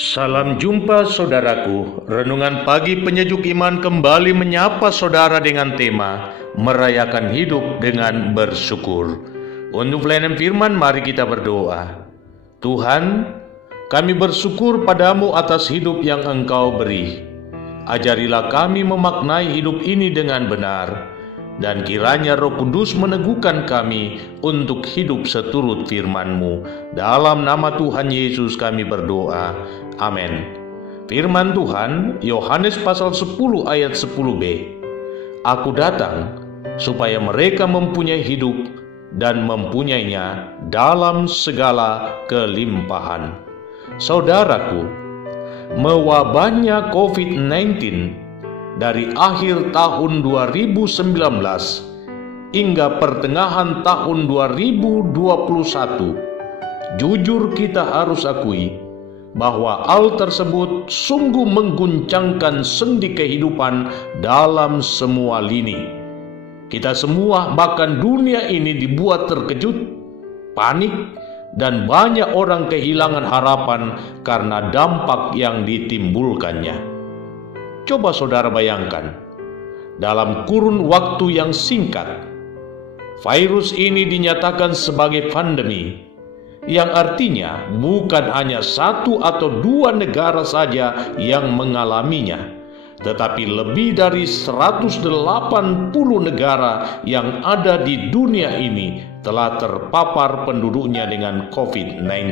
Salam jumpa saudaraku, renungan pagi penyejuk iman kembali menyapa saudara dengan tema merayakan hidup dengan bersyukur. Untuk pelayanan firman mari kita berdoa. Tuhan, kami bersyukur padamu atas hidup yang Engkau beri. Ajarilah kami memaknai hidup ini dengan benar, dan kiranya Roh Kudus meneguhkan kami untuk hidup seturut firman-Mu. Dalam nama Tuhan Yesus kami berdoa. Amin. Firman Tuhan, Yohanes pasal 10 ayat 10b. Aku datang supaya mereka mempunyai hidup dan mempunyainya dalam segala kelimpahan. Saudaraku, mewabahnya COVID-19 dari akhir tahun 2019 hingga pertengahan tahun 2021, jujur kita harus akui bahwa hal tersebut sungguh mengguncangkan sendi kehidupan dalam semua lini. Kita semua, bahkan dunia ini, dibuat terkejut, panik, dan banyak orang kehilangan harapan karena dampak yang ditimbulkannya. Coba saudara bayangkan, dalam kurun waktu yang singkat, virus ini dinyatakan sebagai pandemi, yang artinya bukan hanya satu atau dua negara saja yang mengalaminya, tetapi lebih dari 180 negara yang ada di dunia ini telah terpapar penduduknya dengan COVID-19.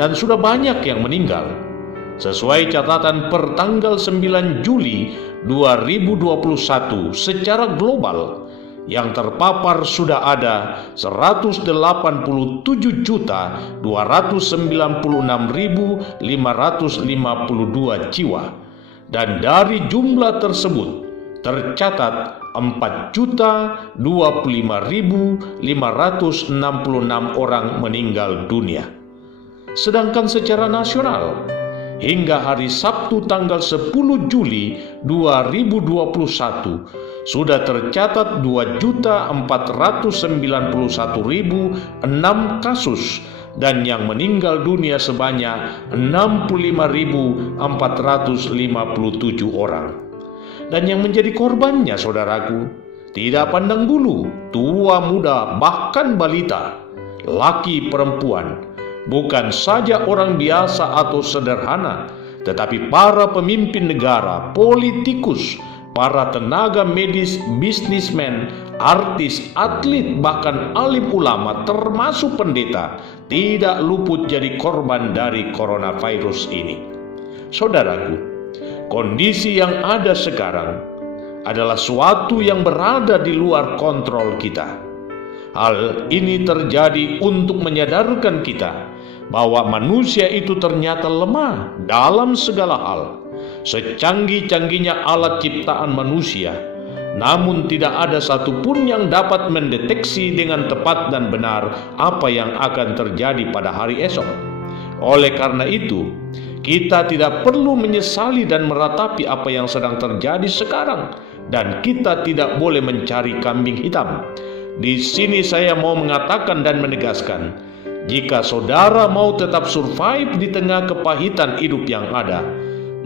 Dan sudah banyak yang meninggal. Sesuai catatan per tanggal 9 Juli 2021 secara global, yang terpapar sudah ada 180.296.552 jiwa. Dan dari jumlah tersebut tercatat 4.025.566 orang meninggal dunia. Sedangkan secara nasional, hingga hari Sabtu tanggal 10 Juli 2021 sudah tercatat 2.491.006 kasus dan yang meninggal dunia sebanyak 65.457 orang. Dan yang menjadi korbannya, saudaraku, tidak pandang bulu, tua muda, bahkan balita, laki perempuan, bukan saja orang biasa atau sederhana, tetapi para pemimpin negara, politikus, para tenaga medis, bisnismen, artis, atlet, bahkan alim ulama, termasuk pendeta, tidak luput jadi korban dari coronavirus ini. Saudaraku, kondisi yang ada sekarang adalah suatu yang berada di luar kontrol kita. Hal ini terjadi untuk menyadarkan kita bahwa manusia itu ternyata lemah dalam segala hal. Secanggih-canggihnya alat ciptaan manusia, namun tidak ada satupun yang dapat mendeteksi dengan tepat dan benar apa yang akan terjadi pada hari esok. Oleh karena itu, kita tidak perlu menyesali dan meratapi apa yang sedang terjadi sekarang, dan kita tidak boleh mencari kambing hitam. Di sini saya mau mengatakan dan menegaskan, jika saudara mau tetap survive di tengah kepahitan hidup yang ada,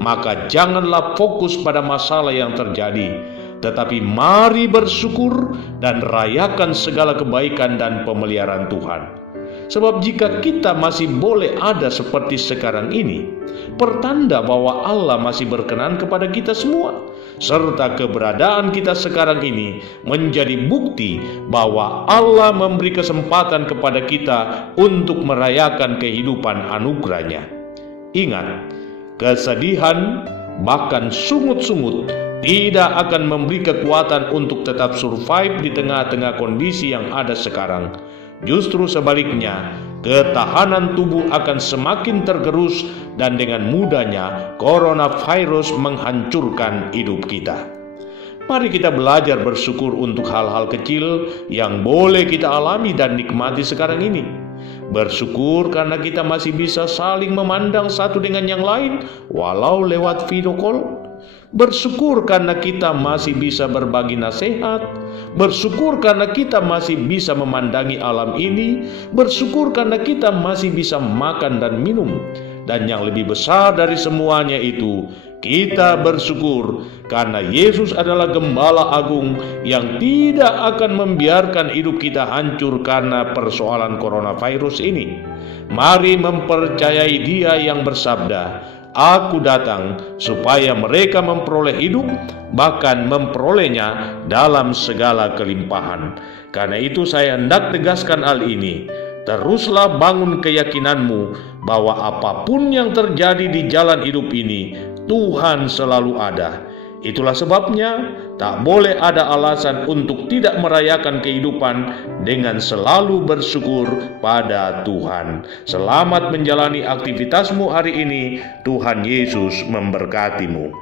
maka janganlah fokus pada masalah yang terjadi, tetapi mari bersyukur dan rayakan segala kebaikan dan pemeliharaan Tuhan. Sebab jika kita masih boleh ada seperti sekarang ini, pertanda bahwa Allah masih berkenan kepada kita semua, serta keberadaan kita sekarang ini menjadi bukti bahwa Allah memberi kesempatan kepada kita untuk merayakan kehidupan anugerahnya. Ingat, kesedihan, bahkan sungut-sungut, tidak akan memberi kekuatan untuk tetap survive di tengah-tengah kondisi yang ada sekarang. Justru sebaliknya, ketahanan tubuh akan semakin tergerus dan dengan mudahnya coronavirus menghancurkan hidup kita. Mari kita belajar bersyukur untuk hal-hal kecil yang boleh kita alami dan nikmati sekarang ini. Bersyukur karena kita masih bisa saling memandang satu dengan yang lain walau lewat video call. Bersyukur karena kita masih bisa berbagi nasihat. Bersyukur karena kita masih bisa memandangi alam ini. Bersyukur karena kita masih bisa makan dan minum. Dan yang lebih besar dari semuanya itu, kita bersyukur karena Yesus adalah Gembala Agung yang tidak akan membiarkan hidup kita hancur karena persoalan coronavirus ini. Mari mempercayai Dia yang bersabda, "Aku datang supaya mereka memperoleh hidup, bahkan memperolehnya dalam segala kelimpahan." Karena itu saya hendak tegaskan hal ini. Teruslah bangun keyakinanmu bahwa apapun yang terjadi di jalan hidup ini, Tuhan selalu ada. Itulah sebabnya tak boleh ada alasan untuk tidak merayakan kehidupan dengan selalu bersyukur pada Tuhan. Selamat menjalani aktivitasmu hari ini. Tuhan Yesus memberkatimu.